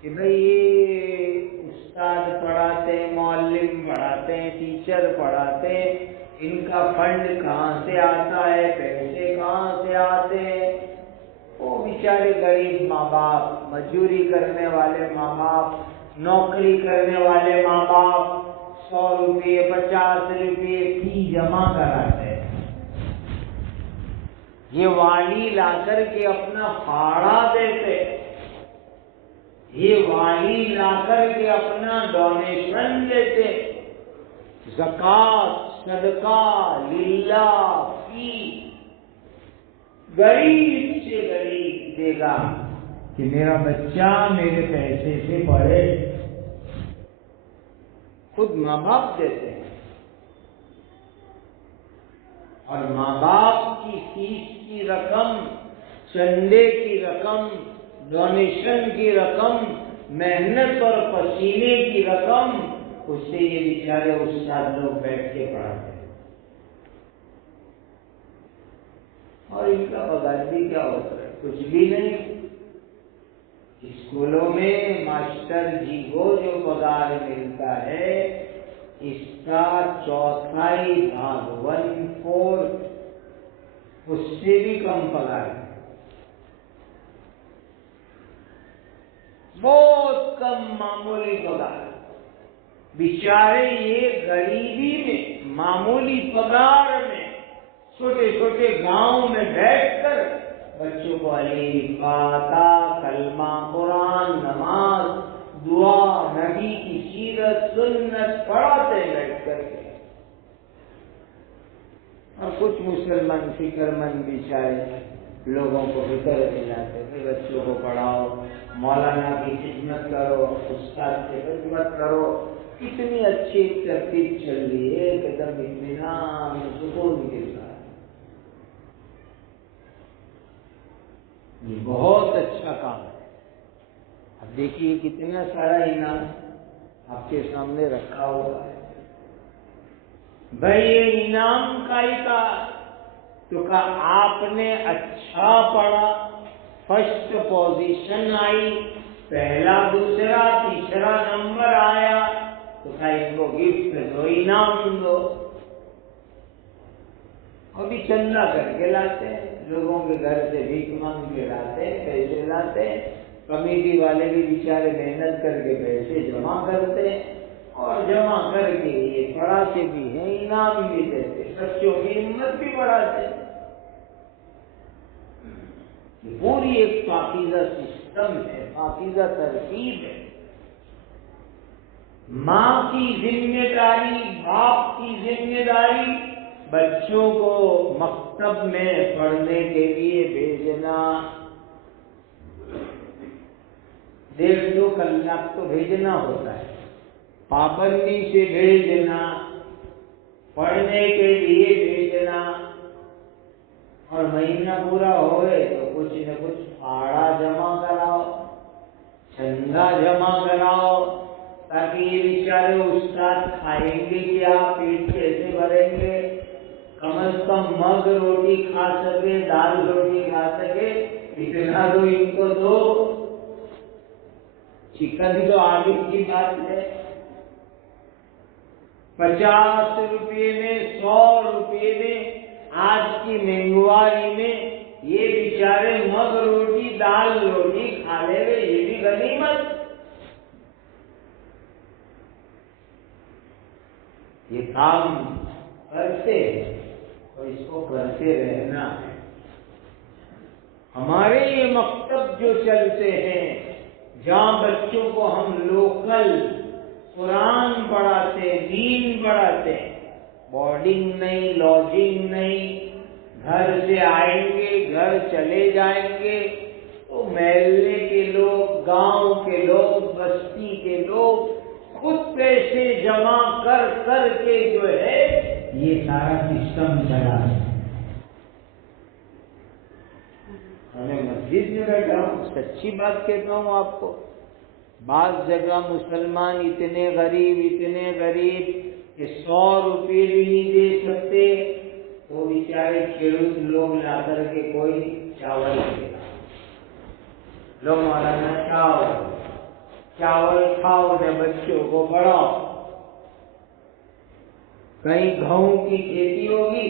کہ بھئی یہ استاد پڑھاتے ہیں، معلم پڑھاتے ہیں، ٹیچر پڑھاتے ہیں، ان کا فنڈ کہاں سے آتا ہے، پیسے کہاں سے آتے ہیں. وہ بیچارے غریب ماں باپ، مزدوری کرنے والے ماں باپ، نوکری کرنے والے ماں باپ 100 روپے 50 روپے فی جمع کراتے ہیں. یہ والی لا کر کے اپنا پھاڑا دیتے، یہ والی لا کر کے اپنا ڈونیشن دیتے. زکات، صدقہ للہ فی. غریب سے غریب دے گا کہ میرا بچہ میرے پیسے سے پڑھے. خود ماں باپ دیتے ہیں. اور ماں باپ کی فیس کی رقم، چندے کی رقم، ڈونیشن کی رقم، محنت اور پسینے کی رقم، اس سے یہ بیچارے استاد لوگ بیٹھ کے پڑھاتے ہیں. اور ان کا پگار بھی کیا ہوتا ہے؟ کچھ بھی نہیں. اسکولوں میں ماسٹر جی کو جو پگار ملتا ہے اس کا 1/4 بھاگ 1/4 اس سے بھی کم پگار ہے. بہت کم معمولی پگار. بیچارے یہ غریبی میں، معمولی پگار میں، چھوٹے چھوٹے گاؤں میں بیٹھ کر بچوں کو الف با تا، کلمہ قرآن، نماز، دعا، نبی کی سیرت سنت پڑھاتے بیٹھ کر کے. اور کچھ مسلمان فکر مند بیچارے لوگوں کو فکر دلاتے کہ بچوں کو پڑھاؤ، مولانا کی خدمت کرو، استاد کی خدمت کرو. کتنی اچھی ترتیب چل رہی ہے، ایک دم اطمینان سکون کے ساتھ. یہ بہت اچھا کام ہے. اب دیکھیے کتنا سارا انعام آپ کے سامنے رکھا ہوا ہے. بھائی یہ انعام کا ہی تھا تو کہا آپ نے اچھا پڑھا، فرسٹ پوزیشن آئی، پہلا دوسرا تیسرا نمبر آیا تو کہا اس کو گفٹ دو، انعام دو. ابھی چندہ کر کے لاتے ہیں، لوگوں کے گھر سے بھیک مانگ کے لاتے ہیں، پیسے لاتے ہیں. کمیٹی والے بھی بیچارے محنت کر کے پیسے جمع کرتے ہیں اور جمع کر کے یہ پڑھاتے بھی ہیں، انعام بھی دیتے، بچوں کی ہمت بھی بڑھاتے ہیں. پوری ایک پاکیزہ سسٹم ہے، پاکیزہ ترتیب ہے. ماں کی ذمہ داری، باپ کی ذمہ داری بچوں کو مکتب میں پڑھنے کے لیے بھیجنا. 1.5 کلاک تو بھیجنا ہوتا ہے، پابندی سے بھیجنا، پڑھنے کے لیے بھیجنا. اور مہینہ پورا ہوئے تو کچھ نہ کچھ پھاڑا جمع کراؤ، چندہ جمع کراؤ، تاکہ یہ بیچارے استاد کھائیں گے کیا، پیٹ کیسے بھریں گے. کم از کم مگ روٹی کھا سکے، دال روٹی کھا سکے، اتنا تو ان کو دو. چکن تو آگے کی بات ہے. 50 روپے میں، 100 روپے میں، آج کی مہنگائی میں یہ بیچارے مگ روٹی دال روٹی کھا لے گے، یہ بھی غنیمت. یہ کام کرتے اور اس کو کرتے رہنا ہے. ہمارے یہ مکتب جو چلتے ہیں جہاں بچوں کو ہم لوکل قرآن پڑھاتے، دین پڑھاتے، بورڈنگ نہیں، لاجنگ نہیں، گھر سے آئیں گے گھر چلے جائیں گے، تو تو محلے کے لوگ، گاؤں کے لوگ، بستی کے لوگ خود پیسے جمع کر کر کے جو ہے یہ سارا سسٹم چلا ہے. میں مسجد میں بیٹھا ہوں، سچی بات کہتا ہوں آپ کو، بعض جگہ مسلمان اتنے غریب کہ 100 روپے بھی نہیں دے سکتے، وہ بیچارے کھیڑوت لوگ لا کر کے کوئی چاول دیتا. لوگ مولانا چاول کھاؤ دے، بچوں کو پڑھاؤ. کہیں گیہوں کی کھیتی ہوگی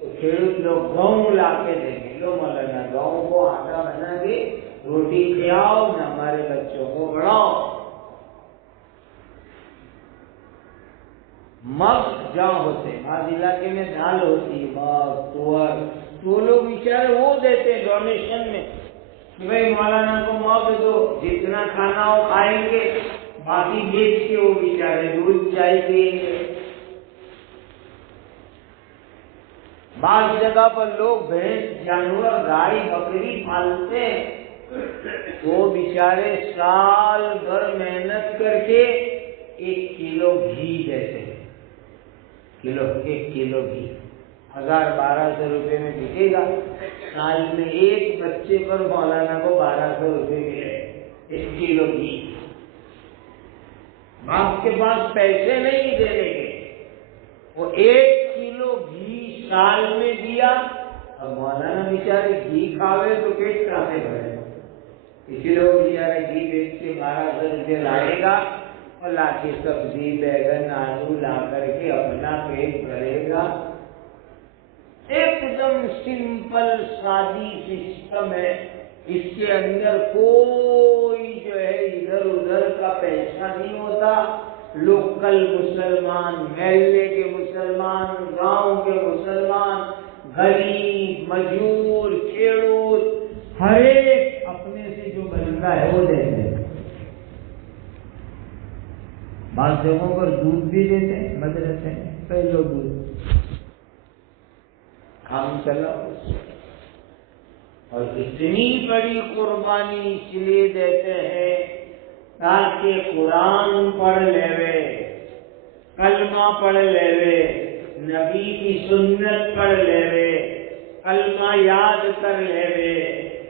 تو کھیڑوت لوگ گیہوں لا کے دیں گے. لو مولانا گیہوں کو آٹا بنا کے روٹی کھلاؤ نہ، ہمارے بچوں کو پڑھاؤ. مغز جہاں ہوتے ہیں، بعض علاقے میں دال ہوتی ہے، مغز، تور، تو لوگ بیچارے وہ دیتے ہیں ڈونیشن میں کہ بھائی مولانا کو مغز دو، جتنا کھانا ہو کھائیں گے، باقی بیچ کے وہ بیچارے دودھ چائے پئیں گے. بعض جگہ پر لوگ بھینس، جانور، گائے، بکری پالتے ہیں، وہ بیچارے سال بھر محنت کر کے 1 کلو گھی دیتے ہیں. 1 کلو گھی 1000-1200 روپے میں بکے گا. سال میں ایک بچے پر مولانا کو 1200 روپے ملے 1 کلو گھی. باپ کے پاس پیسے نہیں دینے کے، وہ 1 کلو گھی سال میں دیا. اب مولانا بیچارے گھی کھاوے تو پیٹ کہاں سے بھرے؟ اسی لیے وہ بیچارے گھی بیچ کے 1200 روپے لائے گا اور لا کے سبزی، بیگن، آلو لا کر کے اپنا پیٹ بھرے گا. ایک دم سمپل سادی سسٹم ہے. اس کے اندر کوئی جو ہے ادھر ادھر کا پیسہ نہیں ہوتا. لوکل مسلمان، محلے کے مسلمان، گاؤں کے مسلمان، غریب، مجبور، کھیڑوت، ہر ایک اپنے سے جو بنتا ہے وہ دیتے ہیں. بعض جگہوں پر دودھ بھی دیتے ہیں مدرسے میں، پہلو دودھ کام چلا. اور اتنی بڑی قربانی اس لیے دیتے ہیں تاکہ قرآن پڑھ لیوے، کلمہ پڑھ لیوے، نبی کی سنت پڑھ لیوے، کلمہ یاد کر لیوے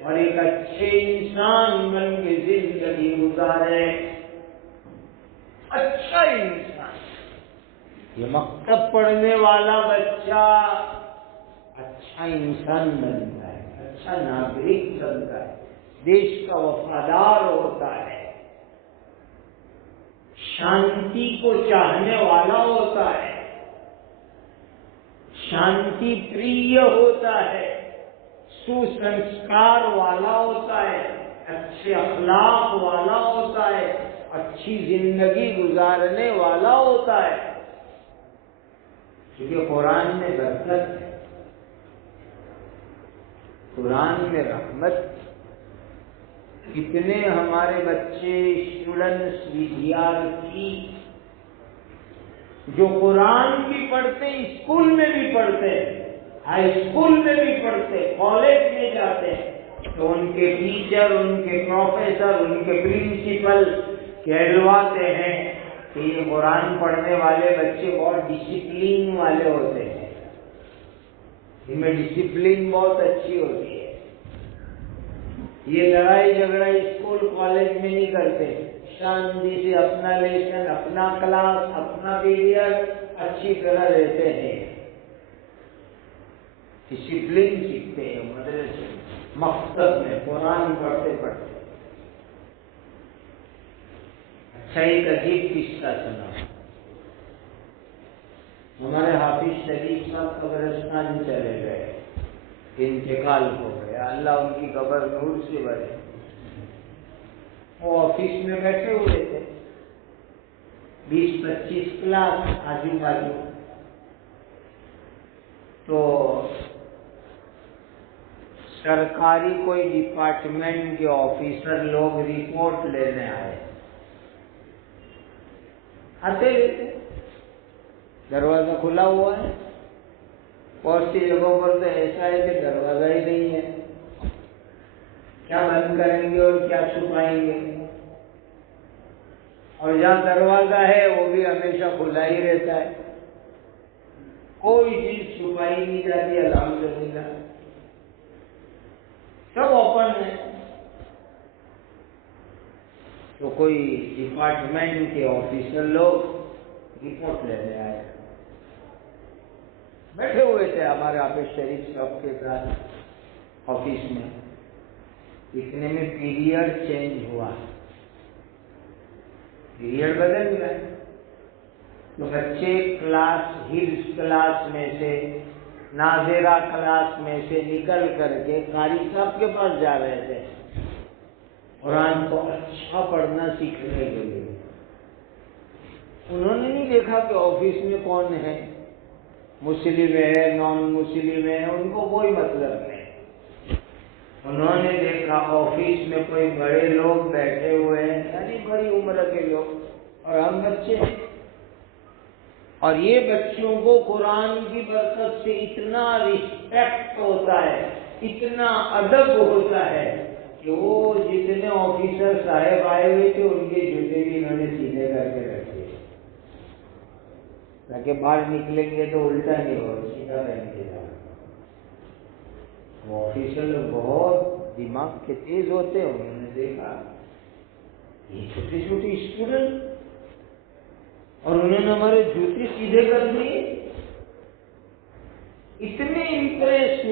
اور ایک اچھے انسان بن کے زندگی گزارے. اچھا انسان، یہ مکتب پڑھنے والا بچہ اچھا انسان بنتا ہے، اچھا ناگرک بنتا ہے، دیش کا وفادار ہوتا ہے، شانتی کو چاہنے والا ہوتا ہے، شانتی پریہ ہوتا ہے، سوسنسکار والا ہوتا ہے، اچھے اخلاق والا ہوتا ہے، اچھی زندگی گزارنے والا ہوتا ہے. کیونکہ قرآن میں برکت ہے، قرآن میں رحمت. کتنے ہمارے بچے، اسٹوڈنٹس، ودیارتھی جو قرآن بھی پڑھتے، اسکول میں بھی پڑھتے، ہائی اسکول میں بھی پڑھتے، کالج میں جاتے، تو ان کے ٹیچر، ان کے پروفیسر، ان کے پرنسپل کہلواتے ہیں کہ یہ قرآن پڑھنے والے بچے بہت ڈسپلین والے ہوتے ہیں، ان میں ڈسپلین بہت اچھی ہوتی ہے. یہ لڑائی جھگڑا اسکول کالج میں نہیں کرتے، شانتی سے اپنا لیسن، اپنا کلاس، اپنا پیریڈ اچھی طرح رہتے ہیں، ڈسپلین سیکھتے ہیں مدرسے مکتب میں قرآن پڑھتے پڑھتے. اچھا ایک عجیب قصہ سنا. ہمارے حافظ شریف صاحب قبرستان چلے گئے، انتقال ہو گیا، اللہ ان کی قبر نور سے بھرے. وہ آفس میں بیٹھے ہوئے تھے، 20-25 کلاس آجو بازو. تو سرکاری کوئی ڈپارٹمنٹ کے آفیسر لوگ رپورٹ لینے آتے رہتے، دروازہ کھلا ہوا ہے. بہت سی جگہوں پر تو ایسا ہے کہ دروازہ ہی نہیں ہے. کیا بند کریں گے اور کیا چھپائیں گے؟ اور جہاں دروازہ ہے وہ بھی ہمیشہ کھلا ہی رہتا ہے، کوئی چیز چھپائی نہیں جاتی، الحمدللہ سب اوپن ہے۔ تو کوئی ڈپارٹمنٹ کے آفیسر لوگ رپورٹ لینے آئے، بیٹھے ہوئے تھے ہمارے حافظ شریف صاحب کے ساتھ آفس میں، اتنے میں پیریڈ چینج ہوا، پیریڈ بدل گیا، تو بچے کلاس ہلس کلاس میں سے، ناظرہ کلاس میں سے نکل کر کے قاری صاحب کے پاس جا رہے تھے قرآن کو اچھا پڑھنا سیکھنے کے لیے۔ انہوں نے نہیں دیکھا کہ آفس میں کون ہے، مسلم ہے نان مسلم ہے، ان کو کوئی مطلب نہیں۔ انہوں نے دیکھا آفس میں کوئی بڑے لوگ بیٹھے ہوئے ہیں، یعنی بڑی عمر کے لوگ، اور ہم بچے ہیں، اور یہ بچوں کو قرآن کی برکت سے اتنا رسپیکٹ ہوتا ہے، اتنا ادب ہوتا ہے کہ وہ جتنے آفیسر صاحب آئے ہوئے تھے ان کے جوتے بھی انہوں نے سیدھے کر کے رکھے تاکہ باہر نکلیں گے تو الٹا نہیں ہو، سیدھا پہن کے جانا۔ وہ آفیسر لوگ بہت دماغ کے تیز ہوتے ہیں، انہوں نے دیکھا یہ چھوٹی چھوٹی اسٹوڈنٹ، اور انہوں نے ہمارے جوتے سیدھے کر دیے۔ اتنے امپریس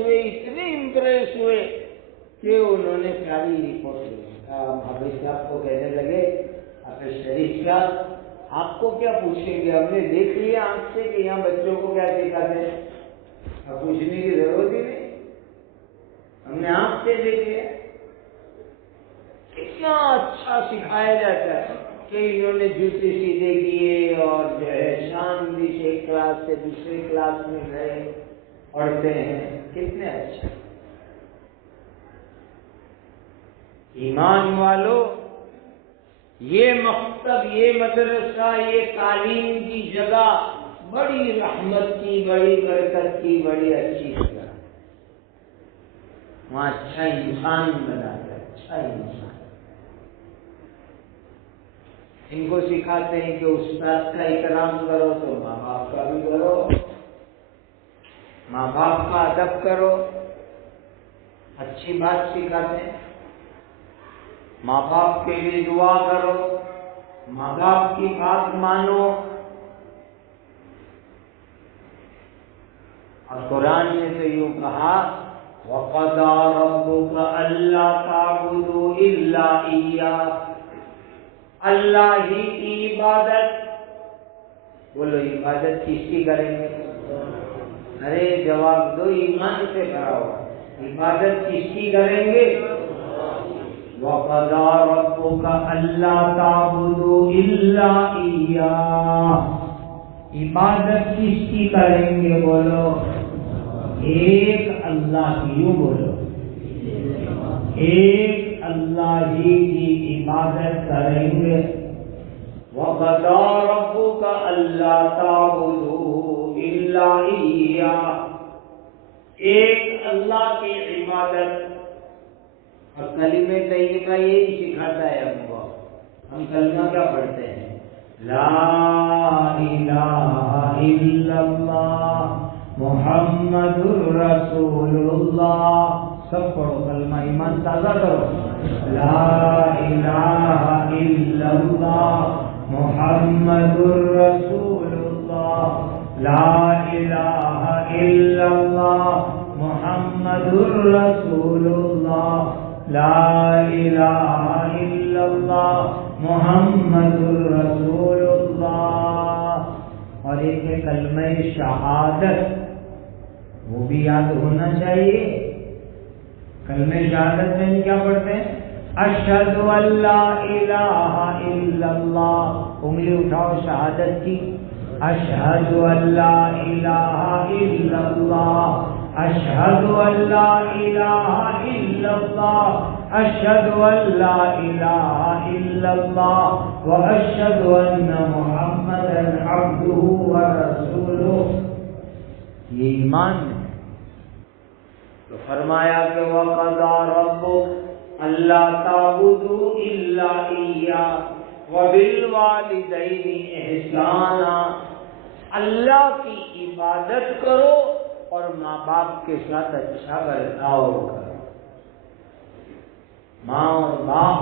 ہوئے کہ انہوں نے ساری رپورٹ لی۔ حافظ صاحب کو کہنے لگے، حافظ شریف صاحب آپ کو کیا پوچھیں گے، ہم نے دیکھ لیا آنکھ سے کہ یہاں بچوں کو کیا سکھاتے ہیں، اب پوچھنے کی ضرورت ہی نہیں، ہم نے آنکھ سے دیکھ لیا کتنا اچھا سکھایا جاتا ہے کہ انہوں نے جوتے سیدھے کیے اور جو ہے شانتی سے ایک کلاس سے دوسرے کلاس میں گئے، پڑھتے ہیں، کتنے اچھا۔ ایمان والو، یہ مکتب، یہ مدرسہ، یہ تعلیم کی جگہ بڑی رحمت کی، بڑی برکت کی، بڑی اچھی جگہ، وہاں اچھا انسان بناتا ہے، اچھا انسان۔ ان کو سکھاتے ہیں کہ استاد کا احترام کرو تو ماں باپ کا بھی کرو، ماں باپ کا ادب کرو، اچھی بات سکھاتے ہیں، ماں باپ کے لیے دعا کرو، ماں باپ کی بات مانو۔ اور قرآن نے تو یوں کہا وَقَضَىٰ رَبُّكَ أَلَّا تَعْبُدُوا إِلَّا إِيَّاهُ، اللہ ہی کی عبادت۔ بولو عبادت کس کی کریں گے؟ ارے جواب دو ایمان سے بھرا ہوا، عبادت کس کی کریں گے؟ وَقَضَىٰ رَبُّكَ أَلَّا تَعْبُدُوا إِلَّا إِيَّاهُ، عبادت کس کی کریں گے؟ بولو ایک اللہ کی، یوں بولو ایک اللہ ہی کی عبادت کریں گے۔ وَقَضَىٰ رَبُّكَ أَلَّا تَعْبُدُوا إِلَّا إِيَّاهُ، ایک اللہ کی عبادت۔ اور کلمہ طیبہ یہی سکھاتا ہے ہم کو، ہم کلمہ کیا پڑھتے ہیں؟ لا الہ الا اللہ محمد رسول اللہ۔ سب پڑھو کلمہ، ایمان تازہ کرو۔ لا الہ الا اللہ محمد رسول اللہ، لا الہ الا اللہ محمد رسول اللہ، لا الہ الا اللہ محمد رسول اللہ۔ اور ایک ہے کلمہ شہادت، وہ بھی یاد ہونا چاہیے۔ کلمہ شہادت میں کیا پڑھتے ہیں؟ اشہد ان لا الہ الا اللہ، انگلی اٹھاؤ شہادت کی، اشہد ان لا الہ الا اللہ، اشہد ان لا الہ الا اللہ، اشہد ان لا الہ الا اللہ، واشہد ان محمدا عبدہ ورسولہ۔ یہ ایمان ہے۔ تو فرمایا کہ وَقَضَىٰ رَبُّكَ اللہ تعبدوا الا ایاہ وبالوالدین احسانا، اللہ کی عبادت کرو اور ماں باپ کے ساتھ اچھا برتاؤ کرو. ماں اور باپ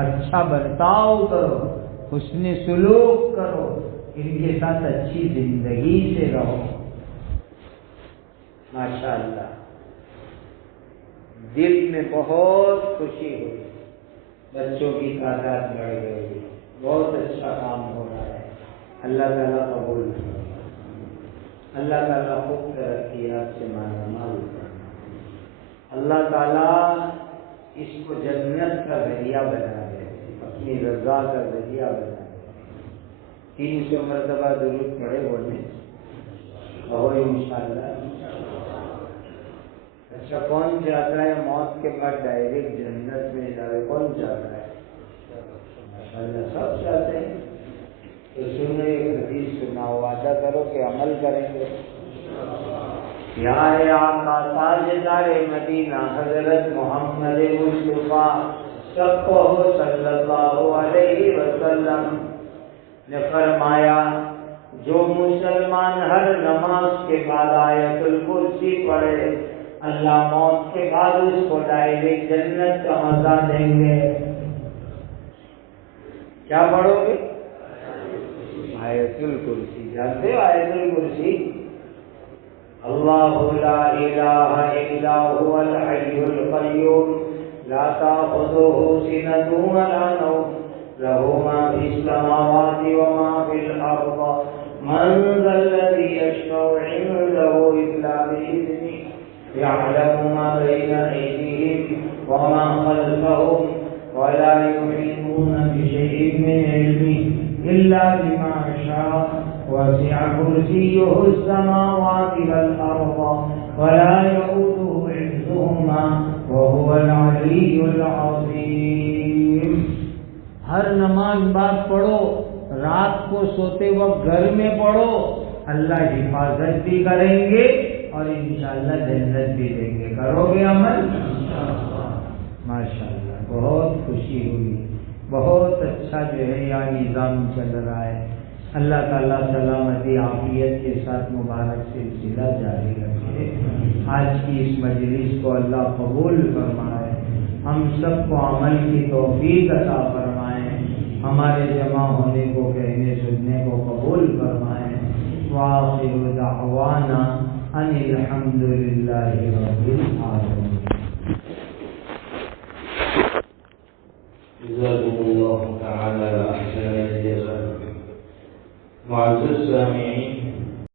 اچھا برتاؤ کرو، حسن سلوک کرو، ان کے ساتھ اچھی زندگی سے رہو. ماشاءاللہ دل میں بہت خوشی ہوئی، بچوں کی تعداد بڑھ گئی، بہت اچھا کام ہو رہا ہے. اللہ تعالیٰ قبول کرے، اللہ تعالیٰ خوب ترقیات سے مالا مال کرنا، اللہ تعالیٰ اس کو جنت کا ذریعہ بنا دے، اپنی رضا کا ذریعہ بنا دے. 300 مرتبہ درود پڑھے بولنے اور انشاءاللہ. اچھا کون چاہتا ہے موت کے بعد ڈائریکٹ جنت میں جائے؟ کون چاہتا ہے؟ ماشاءاللہ سب چاہتے ہیں. تو سنو ایک حدیث سناؤ، وعدہ کرو کہ عمل کریں گے. پیارے آقا تاجدار مدینہ حضرت محمد مصطفیٰ صلی اللہ علیہ وسلم نے فرمایا جو مسلمان ہر نماز کے بعد آیت الکرسی پڑھے اللہ موت کے بعد اس کو ڈائریکٹ جنت کا مزہ دیں گے. کیا پڑھو گے؟ آیت الکرسی. جانتے ہو آیت الکرسی؟ اللہ لا الہ الا هو الحی القیوم لا تأخذه سنة ولا نوم له ما في السماوات وما في الأرض من ذا الذي يشفع عنده إلا بإذنه يعلم ما بين أيديهم وما خلفهم ولا يحيطون بشيء من علمه إلا بما شاء وسع كرسيه السماوات والأرض ولا يؤوده حفظهما وهو العلي العظيم. ہر نماز بعد پڑھو، رات کو سوتے وقت گھر میں پڑھو، اللہ حفاظت بھی کریں گے اور انشاءاللہ جنت بھی دیں گے. کرو گے عمل؟ ماشاءاللہ بہت خوشی ہوئی، بہت اچھا جو ہے یہاں نظام چل رہا ہے. اللہ تعالیٰ سلامتی عافیت کے ساتھ مبارک سلسلہ جاری رکھے. آج کی اس مجلس کو اللہ قبول فرمائے، ہم سب کو عمل کی توفیق عطا فرمائے، ہمارے جمع ہونے کو کہنے سننے کو قبول فرمائے. وآخر دعوانا ان الحمد للہ رب العالمین.